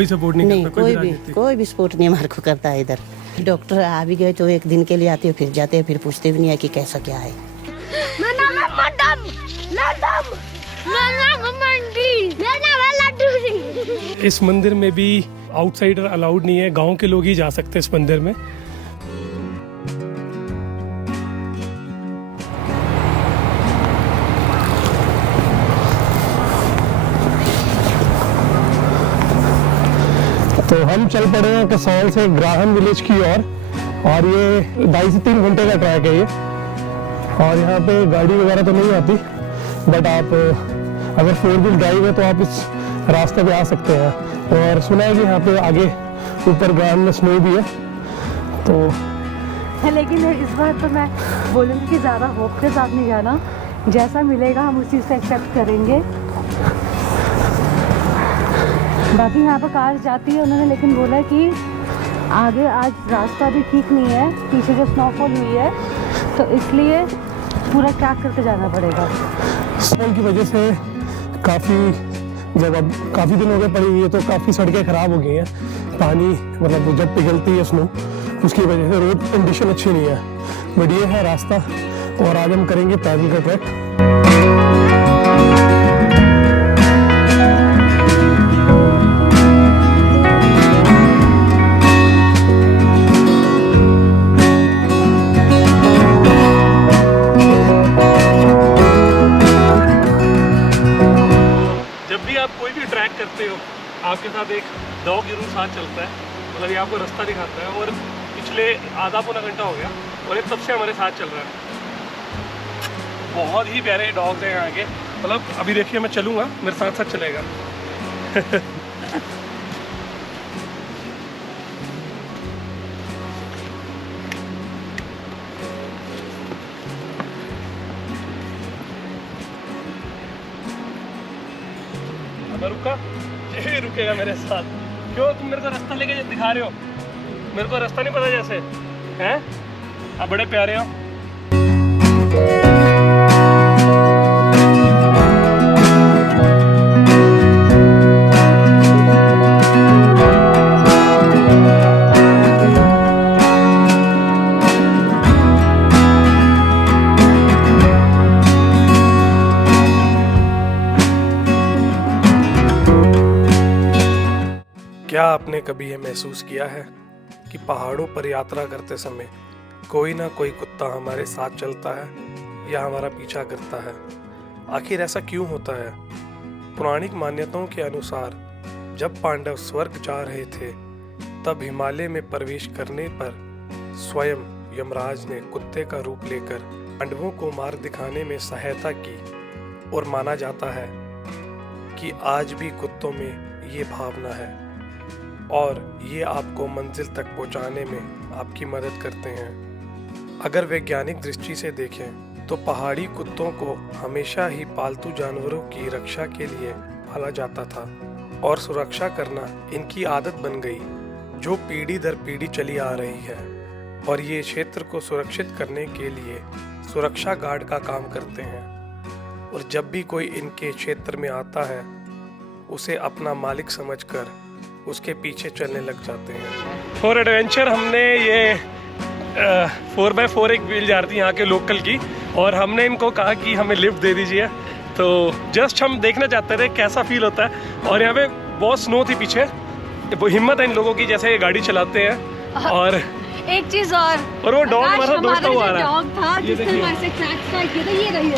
कोई सपोर्ट नहीं करता? कोई भी सपोर्ट नहीं हमारे को करता है इधर। डॉक्टर आ भी गए तो एक दिन के लिए आते हो, फिर जाते हैं, फिर पूछते भी नहीं है कि कैसा क्या है। इस मंदिर में भी आउटसाइडर अलाउड नहीं है, गांव के लोग ही जा सकते हैं इस मंदिर में। तो हम चल पड़े हैं कसौल से ग्राहम विलेज की ओर, और ये 2.5 से 3 घंटे का ट्रैक है ये। और यहाँ पे गाड़ी वगैरह तो नहीं आती, बट आप अगर 4 व्हील ड्राइव है तो आप इस रास्ते पे आ सकते हैं। और सुना है कि यहाँ पे आगे ऊपर ग्राहम में स्नो भी है तो। लेकिन इस बार तो मैं बोलूँगी कि ज़्यादा होप के साथ नहीं जाना, जैसा मिलेगा हम उसी से एक्सेप्ट करेंगे। बाकी यहाँ पर कार जाती है उन्होंने, लेकिन बोला कि आगे आज रास्ता भी ठीक नहीं है, पीछे जो स्नोफॉल हुई है तो इसलिए पूरा ट्रैक करके जाना पड़ेगा। स्नो की वजह से काफ़ी दिन हो गए पड़ी हुई है, तो काफ़ी सड़कें ख़राब हो गई हैं। पानी मतलब जब पिघलती है स्नो, उसकी वजह से रोड कंडीशन अच्छी नहीं है। बट ये है रास्ता, और आज हम करेंगे पैदल का ट्रैक। करते हो आपके साथ एक डॉग जरूर साथ चलता है, मतलब ये आपको रास्ता दिखाता है। और पिछले आधा पौना घंटा हो गया और ये तब से हमारे साथ चल रहा है। बहुत ही प्यारे डॉग्स हैं यहाँ के, मतलब अभी देखिए मैं चलूँगा, मेरे साथ साथ चलेगा। रुका, ये रुकेगा मेरे साथ। क्यों तुम मेरे को रास्ता लेके दिखा रहे हो? मेरे को रास्ता नहीं पता जैसे हैं? आप बड़े प्यारे हो। क्या आपने कभी ये महसूस किया है कि पहाड़ों पर यात्रा करते समय कोई ना कोई कुत्ता हमारे साथ चलता है या हमारा पीछा करता है? आखिर ऐसा क्यों होता है? पौराणिक मान्यताओं के अनुसार जब पांडव स्वर्ग जा रहे थे तब हिमालय में प्रवेश करने पर स्वयं यमराज ने कुत्ते का रूप लेकर पांडवों को मार्ग दिखाने में सहायता की। और माना जाता है कि आज भी कुत्तों में ये भावना है और ये आपको मंजिल तक पहुंचाने में आपकी मदद करते हैं। अगर वैज्ञानिक दृष्टि से देखें तो पहाड़ी कुत्तों को हमेशा ही पालतू जानवरों की रक्षा के लिए पाला जाता था और सुरक्षा करना इनकी आदत बन गई, जो पीढ़ी दर पीढ़ी चली आ रही है। और ये क्षेत्र को सुरक्षित करने के लिए सुरक्षा गार्ड का काम करते हैं। और जब भी कोई इनके क्षेत्र में आता है उसे अपना मालिक समझकर उसके पीछे चलने लग जाते हैं। फॉर एडवेंचर हमने ये 4x4 एक व्हील जा रही थी यहाँ के लोकल की, और हमने इनको कहा कि हमें लिफ्ट दे दीजिए। तो जस्ट हम देखना चाहते थे कैसा फील होता है। और यहाँ पे बहुत स्नो थी पीछे, वो हिम्मत है इन लोगों की जैसे ये गाड़ी चलाते हैं। और एक चीज और वो डॉग हमारा दोस्त हुआ रहा है, डॉग था जिसने हमारे से ट्रैक स्टार्ट किया था, ये रही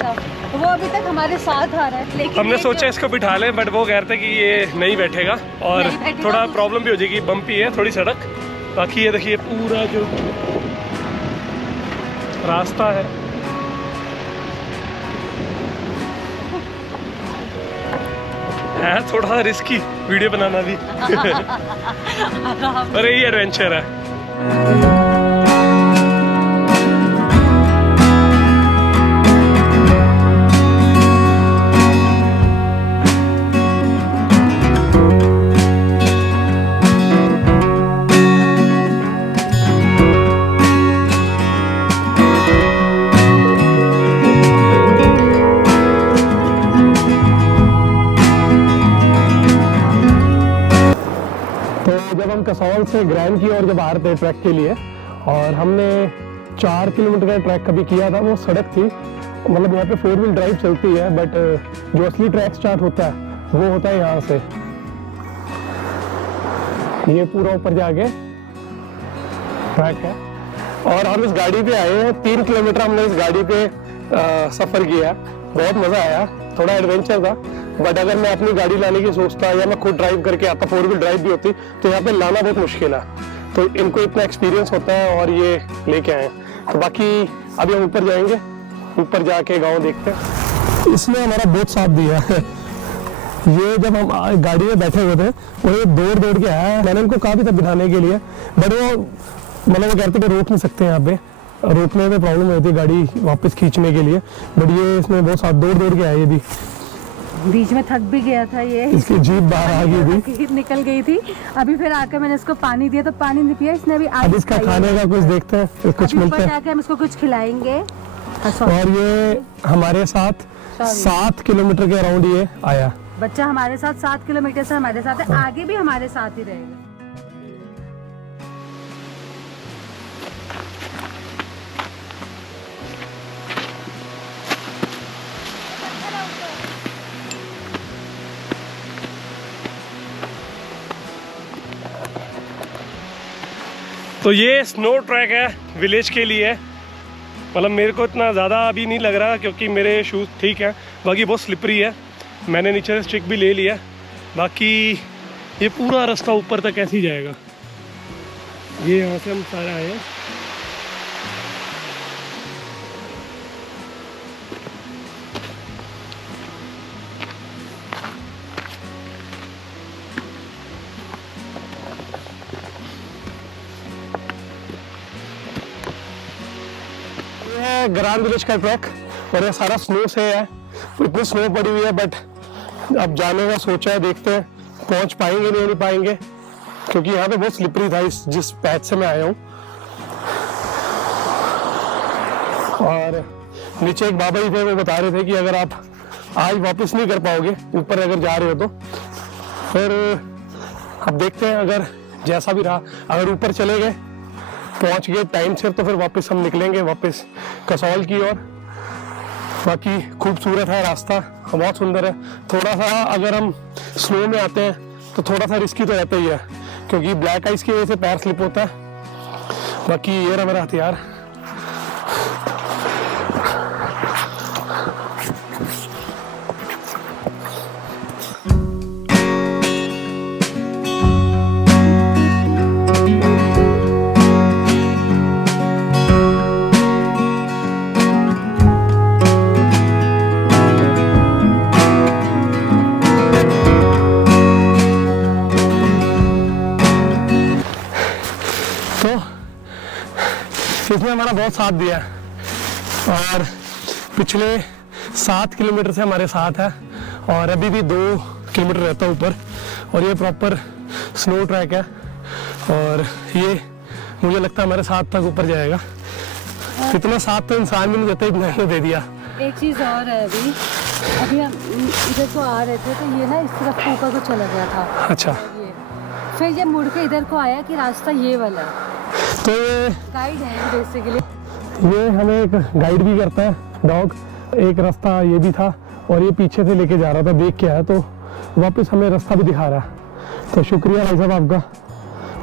वो अभी तक हमारे साथ आ रहा है। लेकिन हमने सोचा इसको बिठा लें, बट वो कह रहे थे कि ये नहीं बैठेगा और थोड़ा प्रॉब्लम भी हो जाएगी, बम्पी है थोड़ी सड़क। बाकी ये देखिए पूरा जो रास्ता है थोड़ा रिस्की वीडियो बनाना भी। अरे ये एडवेंचर है। कसौल से ग्रैंड की ओर जब आ रहे थे ट्रैक के लिए, और हमने 4 किलोमीटर का ट्रैक कभी किया था। वो सड़क थी, मतलब यहाँ पे 4 व्हील ड्राइव चलती है, बट जो असली ट्रैक स्टार्ट होता है वो होता है यहाँ से। ये पूरा ऊपर जाके ट्रैक है, और हम इस गाड़ी पे आए हैं। 3 किलोमीटर हमने इस गाड़ी पे सफर किया, बहुत मजा आया, थोड़ा एडवेंचर था। बट अगर मैं अपनी गाड़ी लाने की सोचता या मैं खुद ड्राइव करके आता, 4 व्हील ड्राइव भी होती, तो यहाँ पे लाना बहुत मुश्किल है। तो इनको इतना एक्सपीरियंस होता है और ये लेके आए। तो बाकी अभी हम ऊपर जाएंगे, ऊपर जाके गाँव देखते हैं। इसने हमारा बहुत साथ दिया है। ये जब हम गाड़ी में बैठे हुए थे, वो ये दौड़ के आया। मैंने इनको कहा भी था बिठाने के लिए, बट वो मतलब वो कहते थे रोक नहीं सकते, यहाँ पे रोकने में प्रॉब्लम होती है गाड़ी वापस खींचने के लिए। बट ये इसमें बहुत साथ दौड़ के आया। ये भी बीच में थक भी गया था, ये इसकी जीभ बाहर आ गई थी, निकल गई थी। अभी फिर आकर मैंने इसको पानी दिया, तो पानी नहीं पिया इसने। अब इसका खाने का कुछ देखते हैं, कुछ मिलता है। हम इसको कुछ खिलाएंगे। और ये हमारे साथ 7 किलोमीटर के अराउंड ये आया। बच्चा हमारे साथ 7 किलोमीटर से हमारे साथ है, आगे भी हमारे साथ ही रहेगा। तो ये स्नो ट्रैक है विलेज के लिए। मतलब मेरे को इतना ज़्यादा अभी नहीं लग रहा क्योंकि मेरे शूज़ ठीक हैं, बाकी बहुत स्लिपरी है। मैंने नीचे से स्टिक भी ले लिया। बाकी ये पूरा रास्ता ऊपर तक ऐसे ही जाएगा। ये यहाँ से हम सारे आए हैं। ग्रांड विलेज का ट्रैक, और ये सारा स्नो से है। इतनी स्नो पड़ी हुई है, बट अब जाने का सोचा है, देखते हैं पहुंच पाएंगे नहीं पाएंगे, क्योंकि यहाँ पे बहुत स्लिपरी था जिस पैच से मैं आया हूँ। और नीचे एक बाबा जी थे, वो बता रहे थे कि अगर आप आज वापस नहीं कर पाओगे ऊपर अगर जा रहे हो तो फिर अब देखते हैं, अगर जैसा भी रहा, अगर ऊपर चले गए पहुंच गए टाइम से, तो फिर वापस हम निकलेंगे वापस कसौल की ओर। बाकी खूबसूरत है रास्ता, बहुत सुंदर है। थोड़ा सा अगर हम स्नो में आते हैं तो थोड़ा सा रिस्की तो रहता ही है, क्योंकि ब्लैक आइस की वजह से पैर स्लिप होता है। बाकी ये रहा मेरा हथियार। इसने हमारा बहुत साथ दिया है, और पिछले 7 किलोमीटर से हमारे साथ है, और अभी भी 2 किलोमीटर रहता है ऊपर। और ये प्रॉपर स्नो ट्रैक है, और ये मुझे लगता है हमारे साथ तक ऊपर जाएगा। इतना साथ तो इंसान भी नहीं देता, इतना ही दे दिया। एक चीज़ और है, अभी हम इधर को आ रहे थे, तो ये ना इस तरफ ऊपर को चला गया था। अच्छा, फिर ये मुड़ के इधर को आया कि रास्ता ये वाला है। तो ये गाइड है बेसिकली, ये हमें एक गाइड भी करता है डॉग। एक रास्ता ये भी था, और ये पीछे से लेके जा रहा था, देख के आया, तो वापस हमें रास्ता भी दिखा रहा है। तो शुक्रिया भाई साहब आपका।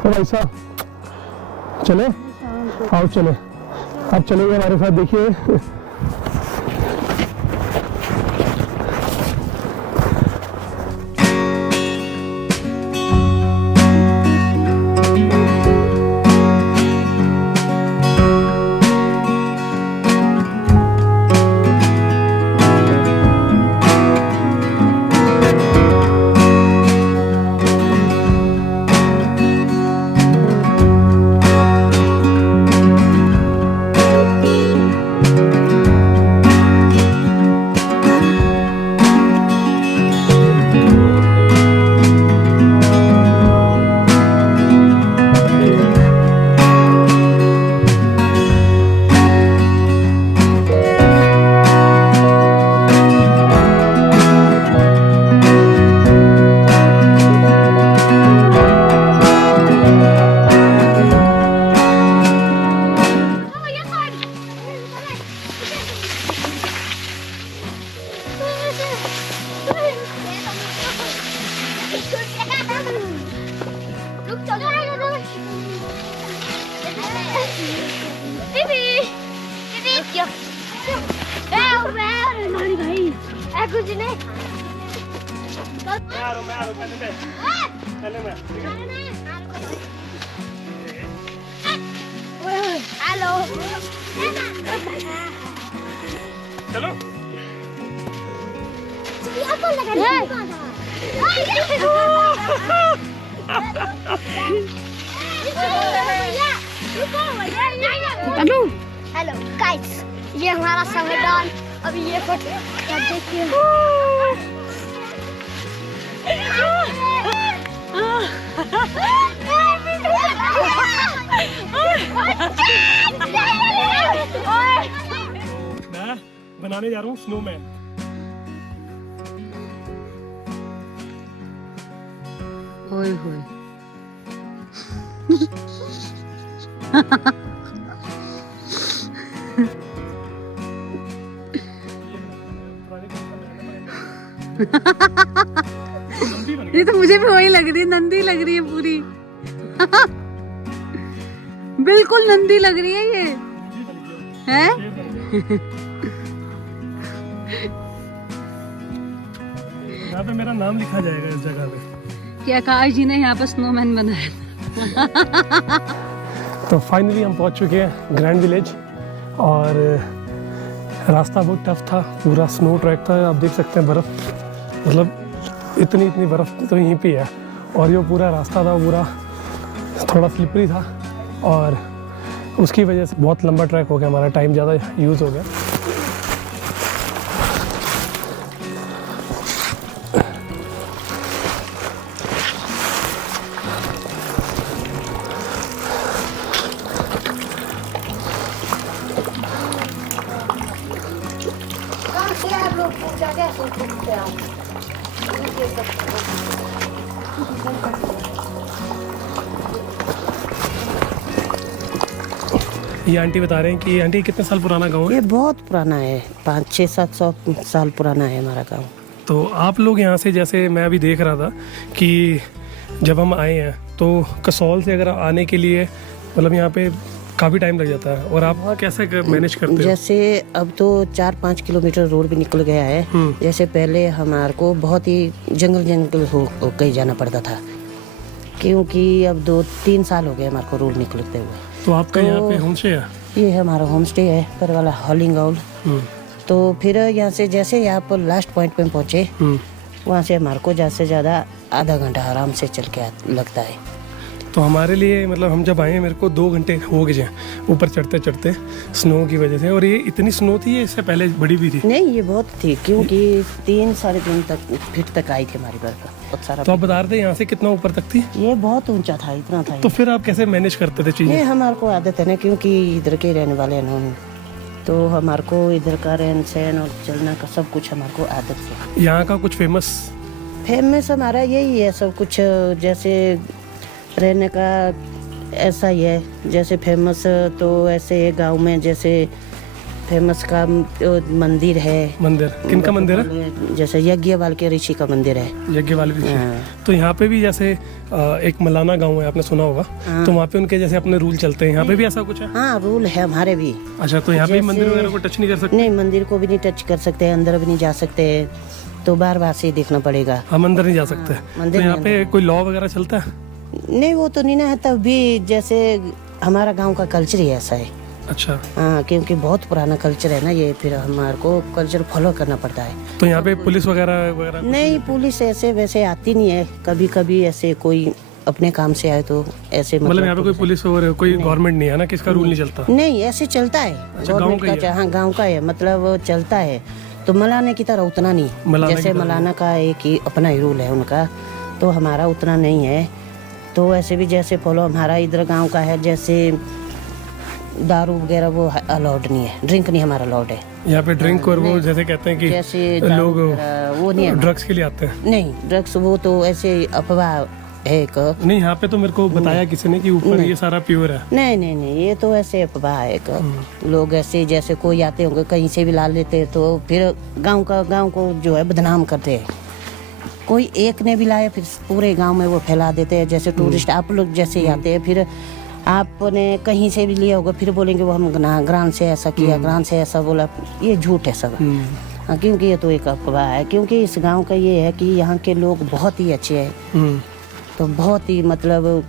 तो भाई साहब चले, आओ चले, आप चलेंगे हमारे साथ, देखिए। कुछ नहीं हेलो चलो हेलो हेलो गाइस, ये हमारा संविधान। अभी ये फोटो देखिए। मैं बनाने जा रहा हूँ स्नोमैन। ओए होए ये तो मुझे भी वही लग रही है, नंदी लग रही है पूरी। बिल्कुल नंदी लग रही है ये, है? यहाँ पे मेरा नाम लिखा जाएगा इस जगह पे कि आकाश जी ने यहाँ पर स्नोमैन बनाया। तो फाइनली हम पहुँच चुके हैं ग्रैंड विलेज। और रास्ता बहुत टफ था, पूरा स्नो ट्रैक था। आप देख सकते हैं बर्फ़, मतलब इतनी बर्फ़ तो यहीं पे है। और ये पूरा रास्ता था पूरा थोड़ा स्लिपरी था, और उसकी वजह से बहुत लंबा ट्रैक हो गया, हमारा टाइम ज़्यादा यूज़ हो गया। ये आंटी बता रहे हैं कि आंटी कितने साल पुराना गांव है? ये बहुत पुराना है, 500-700 साल पुराना है हमारा गांव। तो आप लोग यहाँ से, जैसे मैं अभी देख रहा था कि जब हम आए हैं तो कसौल से अगर आने के लिए मतलब यहाँ पे काफ़ी टाइम लग जाता है, और आप कैसे मैनेज करते हो? जैसे अब तो 4-5 किलोमीटर रोड भी निकल गया है। जैसे पहले हमारे को बहुत ही जंगल हो कहीं जाना पड़ता था, क्योंकि अब 2-3 साल हो गए हमारे को रोड निकलते हुए। तो आपका यहाँ पे होम स्टे है? ये हमारा होम स्टे है पर वाला हॉलिंगाउल। तो फिर यहाँ से जैसे यहाँ पर लास्ट पॉइंट पे पहुँचे, वहाँ से हमारे को ज़्यादा से ज़्यादा आधा घंटा आराम से चल के लगता है। तो हमारे लिए मतलब हम जब आए मेरे को 2 घंटे हो गए ऊपर चढ़ते चढ़ते स्नो की वजह से। और ये इतनी स्नो थी, ये इससे पहले बड़ी भी थी? नहीं, ये बहुत थी, क्योंकि 3-3.5 फीट तक आई थी हमारी बर्फ, बहुत सारा। तो आप बता रहे थे यहाँ से कितना ऊपर तक थी? ये बहुत ऊंचा था, इतना था। तो फिर आप कैसे मैनेज करते थे चीज़ें? ये हमारे को आदत है ना, क्योंकि इधर के रहने वाले हैं हम, तो हमारे को इधर का रहन सहन और चलना का सब कुछ हमारे को आदत है। यहाँ का कुछ फेमस हमारा यही है सब कुछ। जैसे रहने का ऐसा ही है, जैसे फेमस तो ऐसे गांव में जैसे फेमस का मंदिर है। मंदिर किनका मंदिर है? जैसे यज्ञवाल के ऋषि का मंदिर है। यज्ञवाल ऋषि। तो यहाँ पे भी जैसे एक मलाना गांव है, आपने सुना होगा। तो वहाँ पे उनके जैसे अपने रूल चलते हैं, यहाँ पे भी ऐसा कुछ है? हाँ, रूल है हमारे भी। अच्छा, तो यहाँ पे मंदिर वगैरह को टच नहीं कर सकते? नहीं, मंदिर को भी नहीं टच कर सकते, अंदर भी नहीं जा सकते, तो बार से ही देखना पड़ेगा। हम अंदर नहीं जा सकते। तो यहाँ पे कोई लॉ वगैरह चलता है? नहीं, वो तो नहीं ना है, तब भी जैसे हमारा गांव का कल्चर ही ऐसा है। अच्छा। हाँ, क्योंकि बहुत पुराना कल्चर है ना ये, फिर हमारे को कल्चर फॉलो करना पड़ता है। तो यहाँ पे पुलिस वगैरह? नहीं, पुलिस ऐसे वैसे आती नहीं है। कभी कभी ऐसे कोई अपने काम से आए तो ऐसे, मतलब यहाँ पे कोई पुलिस और कोई गवर्नमेंट नहीं है ना, किसका रूल नहीं चलता? नहीं, ऐसे चलता है। गवर्नमेंट का, हाँ, गाँव का है, मतलब चलता है। तो मलाने की तरह उतना नहीं, जैसे मलाना का एक ही अपना ही रूल है उनका, तो हमारा उतना नहीं है। तो ऐसे भी जैसे फॉलो हमारा इधर गांव का है, जैसे दारू वगैरह वो अलाउड नहीं है, ड्रिंक नहीं हमारा अलाउड है यहाँ पे। ड्रिंक और वो जैसे कहते हैं कि जैसे लोग वो नहीं है, ड्रग्स के लिए आते हैं। नहीं, ड्रग्स वो तो ऐसे अफवाह है एक। नहीं, यहाँ पे तो मेरे को बताया किसी ने कि ऊपर ये सारा प्योर है। नहीं, ये तो ऐसे अफवाह है एक। लोग ऐसे जैसे कोई आते होंगे कहीं से भी ला लेते हैं, तो फिर गाँव को जो है बदनाम करते हैं। कोई एक ने भी लाया फिर पूरे गांव में वो फैला देते हैं। जैसे टूरिस्ट आप लोग जैसे ही आते हैं, फिर आपने कहीं से भी लिया होगा, फिर बोलेंगे वो हम ग्राम से ऐसा किया, ग्राम से ऐसा बोला। ये झूठ है सब। हाँ, क्योंकि ये तो एक अफवाह है, क्योंकि इस गांव का ये है कि यहाँ के लोग बहुत ही अच्छे हैं। तो बहुत ही मतलब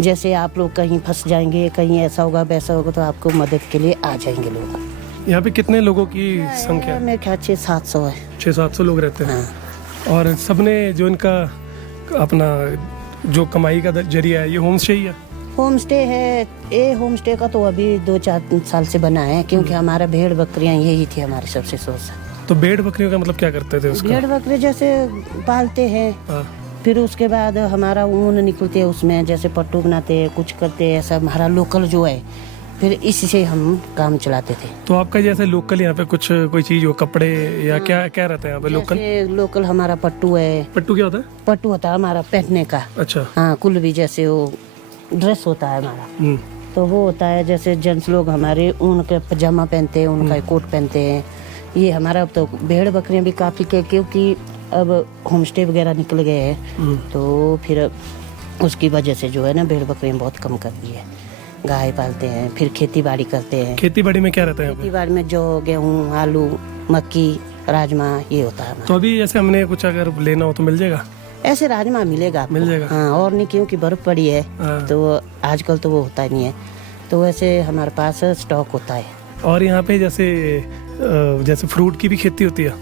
जैसे आप लोग कहीं फंस जाएंगे, कहीं ऐसा होगा वैसा होगा, तो आपको मदद के लिए आ जाएंगे लोग। यहाँ पे कितने लोगों की संख्या है? मेरे ख्याल 600-700 है। 600-700 लोग रहते हैं। हाँ। और सबने जो इनका अपना जो कमाई का जरिया है, ये होम स्टे ही है? होम स्टे है। ये होम स्टे का तो अभी 2-4 साल से बना है, क्योंकि हमारा भेड़ बकरियां यही थी हमारी सबसे सोच। तो भेड़ बकरियों का मतलब क्या करते थे उसका? भेड़ बकरी जैसे पालते हैं, फिर उसके बाद हमारा ऊन निकलते है उसमें, जैसे पट्टू बनाते हैं, कुछ करते हैं, ऐसा हमारा लोकल जो है, फिर इसी से हम काम चलाते थे। तो आपका जैसे लोकल यहाँ पे कुछ कोई चीज हो, कपड़े या क्या क्या रहता है यहाँ पे लोकल? लोकल हमारा पट्टू है। पट्टू क्या होता है? पट्टू होता है हमारा पहनने का। अच्छा। हाँ, कुल भी जैसे वो ड्रेस होता है हमारा, तो वो होता है जैसे जेंट्स लोग हमारे ऊन के पजामा पहनते हैं, उनका कोट पहनते हैं। ये हमारा अब तो भेड़ बकरियां भी काफ़ी के, क्योंकि अब होम स्टे वगैरह निकल गए हैं, तो फिर उसकी वजह से जो है ना भेड़ बकरियां बहुत कम कर दी है। गाय पालते हैं, फिर खेती बाड़ी करते हैं। खेती बाड़ी में क्या रहता है? खेती बाड़ी में जौ, गेहूँ, आलू, मक्की, राजमा, ये होता है। तो अभी जैसे हमने कुछ अगर लेना हो तो मिल जाएगा? ऐसे राजमा मिलेगा आपको। मिल जाएगा। हाँ, और नहीं, क्योंकि बर्फ पड़ी है। हाँ। तो आजकल तो वो होता ही नहीं है, तो वैसे हमारे पास स्टॉक होता है। और यहाँ पे जैसे फ्रूट की भी खेती होती है?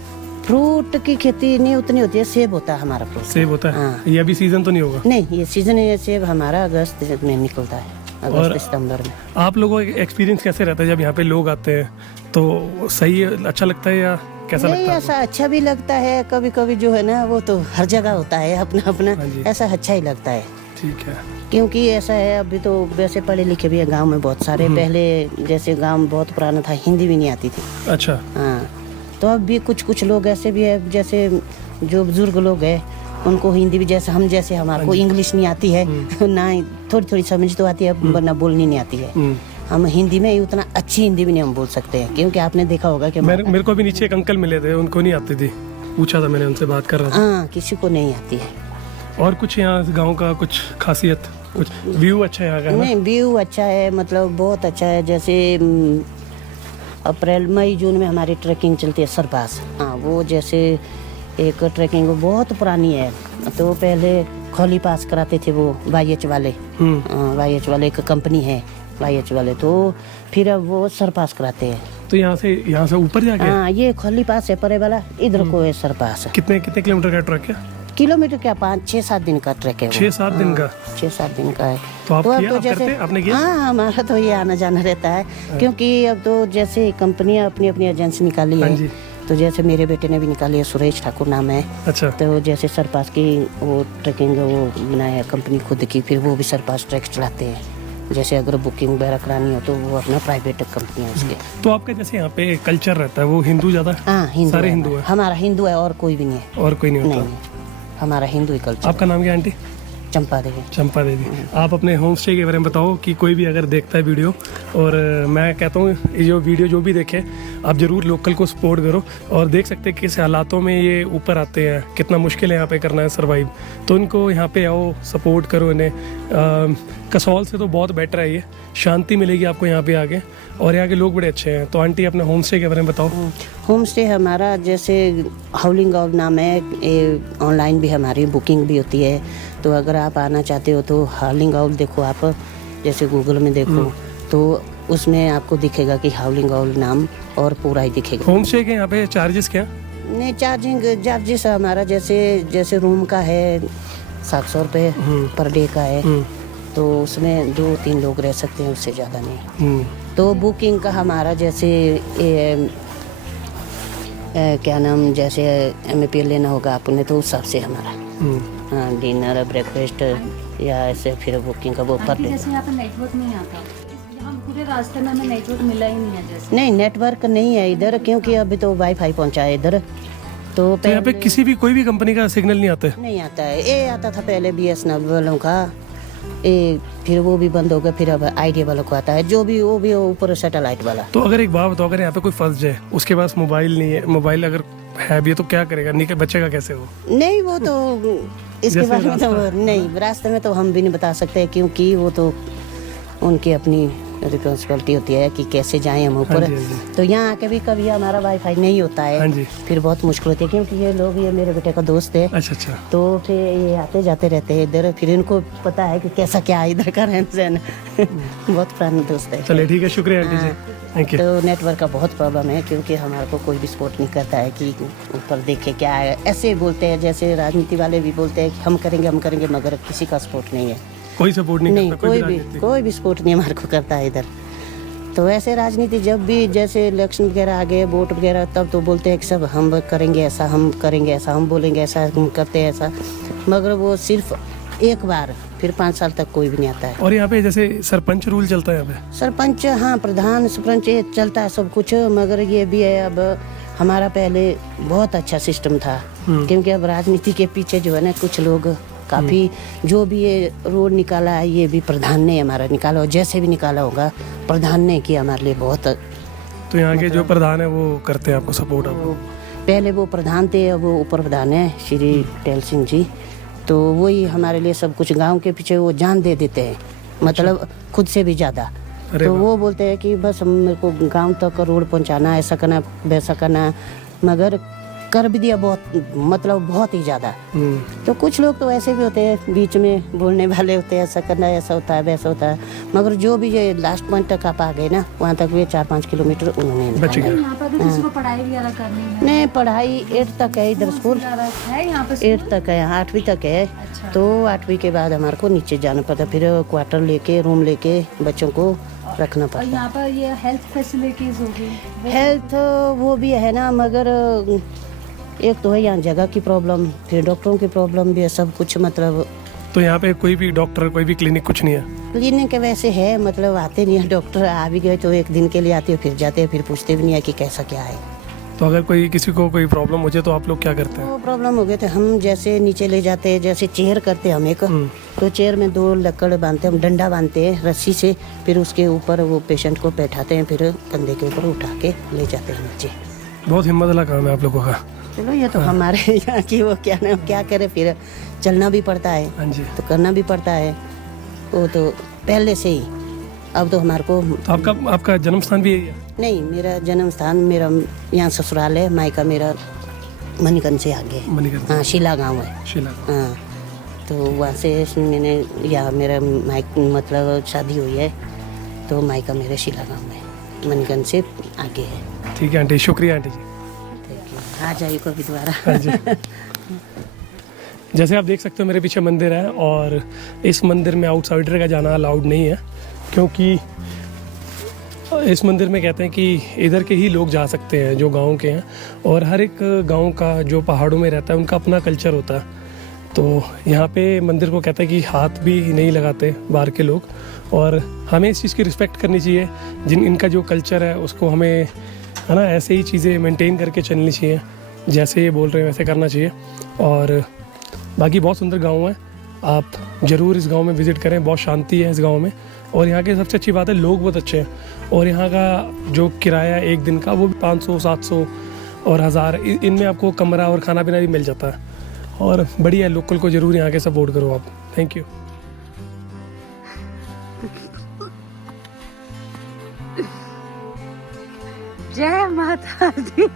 फ्रूट की खेती नहीं उतनी होती है, सेब होता है हमारा फ्रूट। सेब होता है? हाँ। ये अभी सीजन तो नहीं होगा? नहीं, ये सीजन है, सेब हमारा अगस्त में निकलता है, अगस्त सितंबर में। आप लोगों का एक्सपीरियंस कैसे रहता है जब यहाँ पे लोग आते हैं? तो सही अच्छा लगता है या कैसा नहीं, लगता है? ऐसा अच्छा भी लगता है, कभी कभी जो है ना, वो तो हर जगह होता है अपना अपना। हाँ जी। ऐसा अच्छा ही लगता है, ठीक है। क्योंकि ऐसा है, अभी तो वैसे पढ़े लिखे भी है गांव में बहुत सारे। पहले जैसे गांव बहुत पुराना था, हिंदी भी नहीं आती थी। अच्छा। हाँ, तो अब भी कुछ लोग ऐसे भी है, जैसे जो बुजुर्ग लोग हैं, उनको हिंदी भी जैसे हम जैसे हमारे को इंग्लिश नहीं आती है ना, थोड़ी थोड़ी समझ तो आती है, वरना बोलनी नहीं आती है। हम हिंदी में उतना अच्छी हिंदी भी नहीं हम बोल सकते हैं, क्योंकि आपने देखा होगा कि मेरे को भी नीचे एक अंकल मिले थे, उनको नहीं आती थी, पूछा था मैंने, उनसे बात कर रहा था। हाँ, किसी को नहीं आती है। और कुछ यहाँ गांव का कुछ खासियत, कुछ व्यू अच्छा है यहाँ का? नहीं, व्यू अच्छा है, मतलब बहुत अच्छा है। जैसे अप्रैल मई जून में हमारी ट्रैकिंग चलती है सरपास। हाँ, वो जैसे एक ट्रैकिंग बहुत पुरानी है, तो पहले खोली पास कराते थे वो YH वाले। YH वाले एक कंपनी है, YH वाले, तो फिर अब वो सरपास कराते हैं। तो यहाँ से ऊपर जाके? हाँ, ये खोली पास है परे वाला, इधर को है सरपास। कितने किलोमीटर का ट्रैक है? किलोमीटर क्या, 5-6-7 दिन का ट्रैक है। 6-7 दिन का? 6-7 दिन का है। तो आप अब करते? आपने किया? हाँ, हमारा तो ये आना जाना रहता है, क्योंकि अब तो जैसे कंपनियां अपनी अपनी एजेंसी निकाली है, तो जैसे मेरे बेटे ने भी निकाली है, सुरेश ठाकुर नाम है। अच्छा। तो जैसे सरपास की वो ट्रैकिंग वो बनाया है कंपनी खुद की, फिर वो भी सरपास ट्रैक चलाते हैं। जैसे अगर बुकिंग वगैरह करानी हो तो वो अपना प्राइवेट कंपनी है उसके। तो आपका जैसे यहाँ पे कल्चर रहता है वो हिंदू ज्यादा? हाँ, हिंदू, सारे हिंदू है? हमारा हिंदू है, और कोई भी नहीं है। और कोई नहीं होता? नहीं, हमारा हिंदू ही कल्चर। आपका नाम क्या आंटी? चंपा देवी। चंपा देवी। आप अपने होम स्टे के बारे में बताओ कि कोई भी अगर देखता है वीडियो, और मैं कहता हूँ ये जो वीडियो जो भी देखे, आप ज़रूर लोकल को सपोर्ट करो। और देख सकते हैं किस हालातों में ये ऊपर आते हैं, कितना मुश्किल है यहाँ पे करना है सर्वाइव। तो इनको यहाँ पे आओ, सपोर्ट करो इन्हें। कसौल से तो बहुत बेटर है, ये शांति मिलेगी आपको यहाँ पे आके, और यहाँ के लोग बड़े अच्छे हैं। तो आंटी अपने होम स्टे के बारे में बताओ। होम स्टे हमारा जैसे हाउलिंग आउल नाम है, ये ऑनलाइन भी हमारी बुकिंग भी होती है। तो अगर आप आना चाहते हो तो हाउलिंग आउल देखो आप, जैसे गूगल में देखो तो उसमें आपको दिखेगा कि हाउलिंग आउल नाम, और पूरा ही दिखेगा। होम स्टे के यहाँ पे चार्जेस क्या? नहीं, चार्जेस हमारा जैसे रूम का है 700 रुपये पर डे का है, तो उसमें 2-3 लोग रह सकते हैं, उससे ज़्यादा नहीं। तो बुकिंग का हमारा जैसे क्या नाम, जैसे MAPL लेना होगा आपने तो उस हिसाब से हमारा हाँ, डिनर ब्रेकफास्ट या ऐसे फिर बुकिंग का वो पर डे। जैसे यहाँ पे नेटवर्क नहीं आता, यहाँ पूरे रास्ते में हमें नेटवर्क मिला ही नहीं है जैसे। नहीं, नेटवर्क नहीं है इधर, क्योंकि अभी तो वाईफाई पहुंचा है इधर। तो यहाँ पे किसी भी कोई भी कंपनी का सिग्नल नहीं आता है? नहीं आता है। ये आता था पहले BSNL वालों का, फिर वो भी बंद हो गया, फिर अब आइडिया वालों को आता है, जो भी वो भी ऊपर सैटेलाइट वाला। तो अगर एक बात बताओ, अगर यहाँ पे कोई फंस जाए, उसके पास मोबाइल नहीं है, मोबाइल अगर है भी तो क्या करेगा, नहीं बचेगा कैसे वो? नहीं, वो तो इसके बारे में तो नहीं, रास्ते में तो हम भी नहीं बता सकते, क्योंकि वो तो उनकी अपनी रिस्पॉन्सिबिलिटी होती है कि कैसे जाएं हम ऊपर। हाँ जी, हाँ जी। तो यहाँ आके भी कभी हमारा वाईफाई नहीं होता हाँ है, जी। फिर बहुत मुश्किल होती है, क्योंकि ये लोग, ये मेरे बेटे का दोस्त है, अच्छा अच्छा। तो फिर ये आते जाते रहते हैं इधर, फिर इनको पता है कि कैसा क्या है इधर का रहन सहन। बहुत पुराने दोस्त है। चलिए ठीक है, शुक्रिया आंटी जी, थैंक यू। तो नेटवर्क का बहुत प्रॉब्लम है, क्योंकि हमारे को कोई भी सपोर्ट नहीं करता है कि ऊपर देखे क्या है। ऐसे ही बोलते हैं, जैसे राजनीति वाले भी बोलते हैं कि हम करेंगे, मगर किसी का सपोर्ट नहीं है। कोई सपोर्ट नहीं नहीं, करता, कोई भी सपोर्ट नहीं हमारे को करता है इधर। तो ऐसे राजनीति जब भी जैसे इलेक्शन वगैरह आ गए, वोट वगैरह, तब तो बोलते हैं कि सब हम करेंगे ऐसा, हम करेंगे ऐसा, हम बोलेंगे ऐसा, हम करते हैं ऐसा, मगर वो सिर्फ एक बार, फिर 5 साल तक कोई भी नहीं आता है। और यहाँ पे जैसे सरपंच रूल चलता है यहाँ पे? सरपंच, हाँ, प्रधान सरपंच, ये चलता है सब कुछ, मगर ये भी है, अब हमारा पहले बहुत अच्छा सिस्टम था, क्योंकि अब राजनीति के पीछे जो है ना, कुछ लोग काफ़ी, जो भी ये रोड निकाला है, ये भी प्रधान ने हमारा निकाला, और जैसे भी निकाला होगा प्रधान ने किया हमारे लिए बहुत। तो यहाँ के जो प्रधान है वो करते हैं आपको सपोर्ट? आपको पहले वो प्रधान थे, अब वो उप प्रधान है श्री टेल सिंह जी, तो वही हमारे लिए सब कुछ, गांव के पीछे वो जान दे देते हैं, मतलब खुद से भी ज़्यादा। तो वो बोलते हैं कि बस मेरे को गांव तक रोड पहुंचाना, ऐसा करना वैसा करना, मगर कर भी दिया बहुत, मतलब बहुत ही ज़्यादा। तो कुछ लोग तो ऐसे भी होते हैं, बीच में बोलने वाले होते हैं, ऐसा करना, ऐसा होता है, वैसा होता है, मगर जो भी ये लास्ट पॉइंट तक आप आ गए ना, वहाँ तक वे 4-5 किलोमीटर उन्होंने बच गए। यहाँ पर अगर किसी को पढ़ाई वगैरह करनी है? नहीं, पढ़ाई 8 तक है इधर स्कूल, है यहाँ पर 8 तक है, 8वीं तक है। तो 8वीं के बाद हमारे को नीचे जाना पड़ता, फिर क्वार्टर लेके, रूम लेके बच्चों को रखना और पड़ता है। यहाँ पर ये हेल्थ फैसिलिटीज होगी? हेल्थ वो भी है ना, मगर एक तो है यहाँ जगह की प्रॉब्लम, फिर डॉक्टरों की प्रॉब्लम भी है, सब कुछ, मतलब। तो यहाँ पे कोई भी डॉक्टर, कोई भी क्लिनिक कुछ नहीं है? क्लिनिक वैसे है, मतलब आते नहीं है डॉक्टर, आ भी गए तो 1 दिन के लिए आते हैं, फिर जाते हैं, फिर पूछते भी नहीं है कि कैसा क्या है। तो अगर कोई किसी को कोई प्रॉब्लम हो जाए तो आप लोग क्या करते हैं? वो प्रॉब्लम हो गए तो हम जैसे नीचे ले जाते हैं, जैसे चेयर करते हैं हम एक, तो चेयर में 2 लकड़ बांधते हैं, हम डंडा बांधते हैं रस्सी से, फिर उसके ऊपर वो पेशेंट को बैठाते हैं, फिर कंधे के ऊपर उठा के ले जाते हैं नीचे। बहुत हिम्मत वाला काम है आप लोगों का। चलो, ये तो हमारे यहाँ की, वो क्या करे, फिर चलना भी पड़ता है, हाँ जी। तो करना भी पड़ता है, वो तो पहले से ही। अब तो हमारे को, तो आपका जन्म स्थान भी यही है? नहीं, मेरा जन्म स्थान, मेरा यहाँ ससुराल है, मायका मेरा मणिकंद से आगे है। मणिकंद? हाँ, शिला गाँव है। शिला? हाँ, तो वहाँ से मैंने, यहाँ मेरा माइक, मतलब शादी हुई है, तो मायका मेरे शिला गाँव में, मणिकंद से आगे है। ठीक है आंटी, शुक्रिया आंटी जी, आ जाइए कभी दोबारा। हाँ जी। जैसे आप देख सकते हो मेरे पीछे मंदिर है, और इस मंदिर में आउटसाइडर का जाना अलाउड नहीं है, क्योंकि इस मंदिर में कहते हैं कि इधर के ही लोग जा सकते हैं जो गांव के हैं, और हर एक गांव का जो पहाड़ों में रहता है उनका अपना कल्चर होता है। तो यहाँ पे मंदिर को कहते हैं कि हाथ भी नहीं लगाते बाहर के लोग, और हमें इस चीज़ की रिस्पेक्ट करनी चाहिए, इनका जो कल्चर है उसको हमें, है ना, ऐसे ही चीज़ें मेंटेन करके चलनी चाहिए, जैसे ये बोल रहे हैं वैसे करना चाहिए। और बाकी बहुत सुंदर गांव है, आप ज़रूर इस गांव में विज़िट करें, बहुत शांति है इस गांव में, और यहाँ की सबसे अच्छी बात है लोग बहुत अच्छे हैं, और यहाँ का जो किराया है 1 दिन का वो भी 500, 700 और 1000, इनमें आपको कमरा और खाना पीना भी मिल जाता है, और बढ़िया है। लोकल को ज़रूर यहाँ के सपोर्ट करो आप। Thank you. जय माता दी।